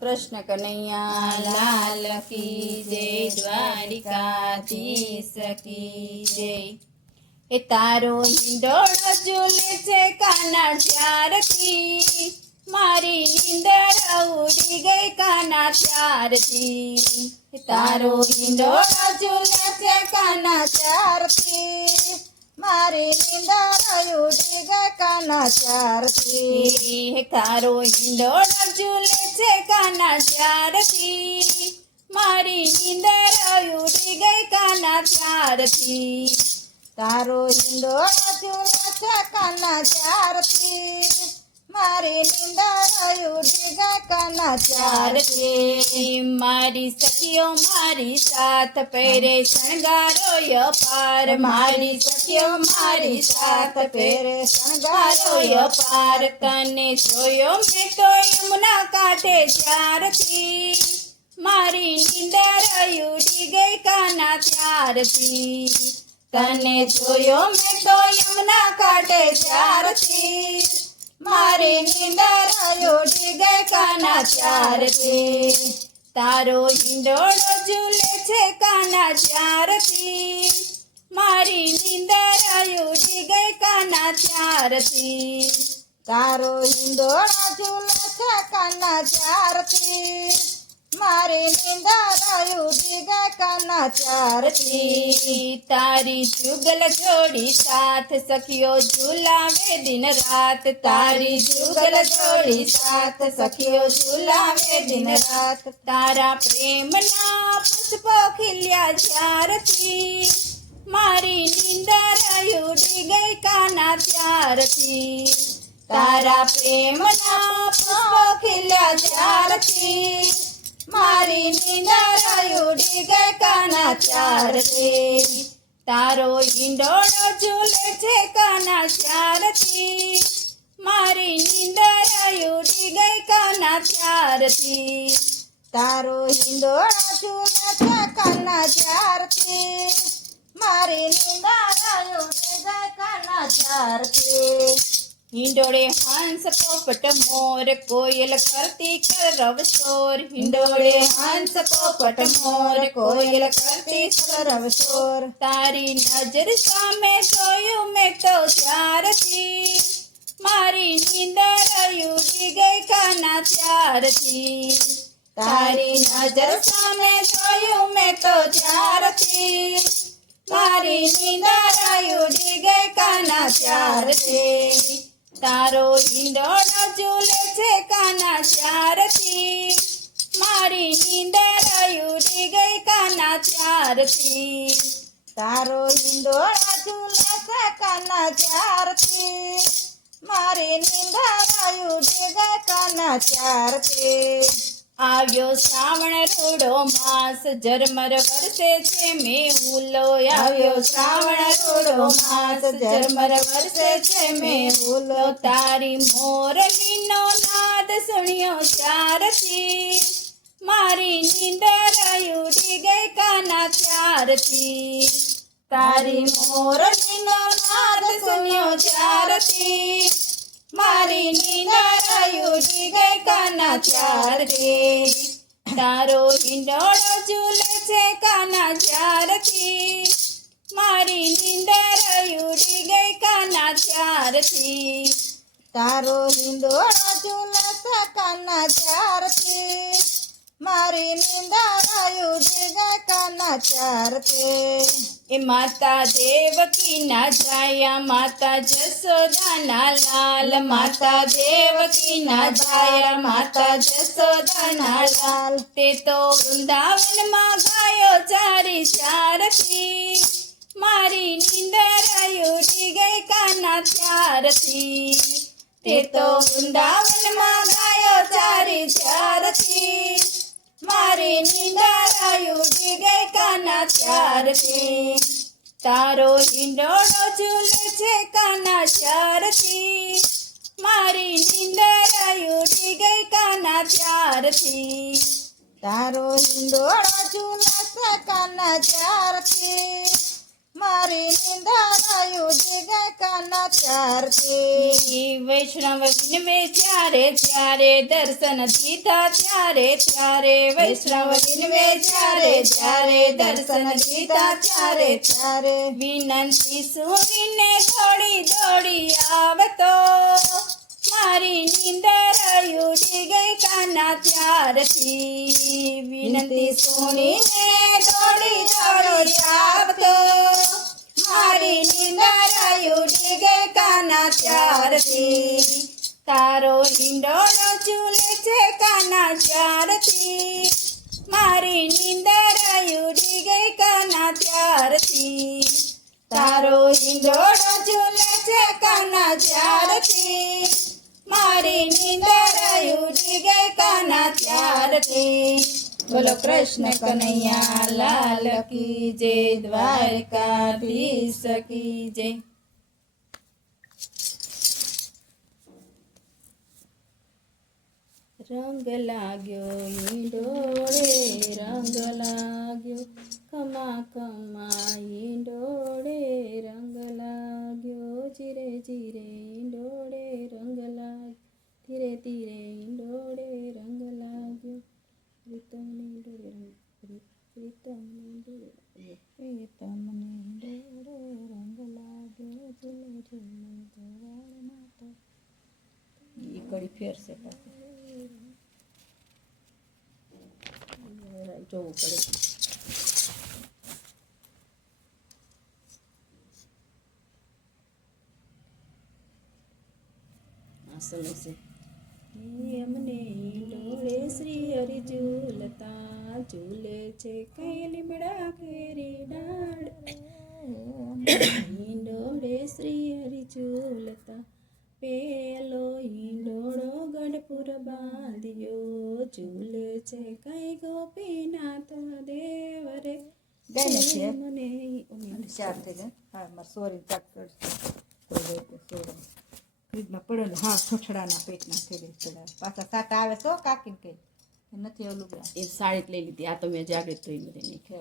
કૃષ્ણ કનૈયા લાલ કી જય, દ્વારિકાધીશ કી જય। એ તારો હિંડોળો ઝૂલે છે કાના ત્યારથી, મારી નીંદર ઉડી ગઈ કાના ત્યારથી। એ તારો હિંડોળો ઝૂલે છે કાના ત્યારથી, મારી નીંદર ઉડી ગઈ કાના ત્યારથી। હે તારો હિંડોળો ઝૂલે છે કાના ત્યારથી, મારી નીંદર ઉડી ગઈ કાના ત્યારથી। તારો હિંડોળો ઝૂલે છે કાના ત્યારથી, મારી નીંદર ઉડી ગઈ કાના ત્યારથી। મારી સખીઓ મારી સાથ પહેરે શણગારો અપાર, મારી સખીઓ મારી સાથ પહેરે શણગારો અપાર। તને જોયો મેં તો યમુના કાંઠે ત્યારથી, મારી નીંદર ઉડી ગઈ કાના ત્યારથી। તને જોયો મેં તો યમુના કાંઠે ત્યારથી, મારી નીંદર ઉડી ગઈ કાના ત્યારથી। તારો હિંડોળો ઝૂલે છે કાના ત્યારથી, મારી નીંદર ઉડી ગઈ કાના ત્યારથી। તારો હિંડોળો ઝૂલે છે કાના ત્યારથી, મારી નીંદર ઉડી ગઈ કાના ત્યારથી। તારી જુગલ જોડી સાથ સખીઓ ઝુલાવે દિન રાત, તારી જુગલ જોડી સાથ સખીઓ ઝુલાવે દિન રાત। તારા પ્રેમના પુષ્પો ખીલ્યા જ્યારથી, મારી નીંદર ઉડી ગઈ કાના ત્યારથી। તારા પ્રેમના પુષ્પો ખીલ્યા જ્યારથી, મારી નીંદર ઉડી ગઈ કાના ત્યારથી। તારો હિંડોળો ઝૂલે છે કાના ત્યારથી, મારી નીંદર ઉડી ગઈ કાના ત્યારથી। તારો હિંડોળો ઝૂલે છે કાના ત્યારથી, મારી નીંદર ઉડી ગઈ કાના ત્યારથી। હિંડોળે હંસ પોપટ મોર, કોયલ કરતી કરરવ શોર, હિંડોળે હંસ પોપટ મોર, કોયલ કરતી કરરવ શોર। તારી નજર સામે જોયું મેં તો ત્યારથી, મારી નીંદર ઉડી ગઈ કાના ત્યારથી। તારી નજર સામે જોયું મેં તો ત્યારથી, મારી નીંદર ઉડી ગઈ કાના ત્યારથી। તારો હિંડોળો ઝૂલે છે કાના ત્યારથી, મારી નીંદર ઉડી ગઈ કાના ત્યારથી। તારો હિંડોળો ઝૂલે છે કાના ત્યારથી, મારી નીંદર ઉડી ગઈ કાના ત્યારથી। આવ્યો શ્રાવણ રૂડો માસ, ઝરમર વરસે છે મેહુલો, આવ્યો શ્રાવણ રૂડો માસ, ઝરમર વરસે છે મેહુલો। તારી મોરલીનો નાદ સુણ્યો ત્યારથી, મારી નીંદર ઉડી ગઈ કાના ત્યારથી। તારી મોરલીનો નાદ સુણ્યો ત્યારથી, મારી નીંદર ઉડી ગઈ કાના ત્યારથી। તારો હિંડોળો ઝૂલે છે કાના ત્યારથી, મારી નીંદર ઉડી ગઈ કાના ત્યારથી। તારો હિંડોળો ઝૂલે છે કાના ત્યારથી, મારી નીંદર ઉડી ગઈ કાના ત્યારથી। એ માતા દેવકી ના જાયા, માતા જશોદાના લાલ, માતા દેવકી ના જાયા, માતા જશોદાના લાલ। તે તો વૃંદાવનમાં ગાયો ચારી ચારથી, મારી નીંદર ઉડી ગઈ કાના ત્યારથી। તે તો વૃંદાવનમાં ગાયો ચારી ચારથી, મારી નીંદર ઉડી ગઈ કાના ત્યારથી। તારો હિંડોળો ઝૂલે છે કાના ત્યારથી, મારી નીંદર ઉડી ગઈ કાના ત્યારથી। તારો હિંડોળો ઝૂલે છે કાના ત્યારથી, મારી નિંદારાયું જગા કાના ચારથી વૈષ્ણવ વિનવે ત્યારે ત્યારે દર્શન દીધા ત્યારે ત્યારે વૈષ્ણવ વિનવે ત્યારે ત્યારે દર્શન દીધા ત્યારે ત્યારે વિનંતી સુનીને દોડી દોડી આવતો મારી નીંદર ઉડી ગઈ કાના ત્યારથી વિનંતી સુનીને દોડી દોડી આવતો મારી નીંદર ઉડી ગઈ કાના ત્યારથી તારો ઈંડોળો ઝૂલે છે કાના ત્યારથી મારી નીંદર ઉડી ગઈ કાના ત્યારથી તારો ઈંડોળો ઝૂલે છે કાના ત્યારથી મારી નીંદર ઉડી ગઈ કાના ત્યારથી બોલો કૃષ્ણ કનૈયા લાલ કી જય દ્વારકાધીશ કી જય રંગ લાગ્યો ઈંડોળે રંગ લાગ્યો ખમા ખમા ઈંડોળે રંગ લાગ્યો જીરે જીરે ઈંડોળે રંગ લાગ્યો ધીરે ધીરે ઈંડોળે રંગ લાગ્યો પ્રીતમને ઈંડોળે પ્રીતમને ઈંડોળે રંગ લાગ્યો ઝૂલે ઝૂલે ગોવાળ માતા એ કડી ફેરશે પાછું જોવું પડે આ સમય છે અમને ઈંડોળે શ્રી હરિ ઝૂલતા ઝૂલે છે કઈ લીમડા કેરી ડાળ ઈંડોળે શ્રી હરિ ઝૂલતા પેલો ઈંડોળો ગઢપુર બાંધ્યો ઝૂલે છે કઈ ગોપીનાથ દેવ રે ગાયને છે મને ચાર થઈ ગયા હા મારે સોરી ચાક કરશે ફ્રીજમાં પડ્યો ને હા છોછડાના પેટના થઈ ગઈ છોડા પાછા સાટા આવે તો કાકીને કઈ નથી ઓલું એ સાડી લઈ લીધી આ તો મેં જાગૃત થઈ બધી નહીં છે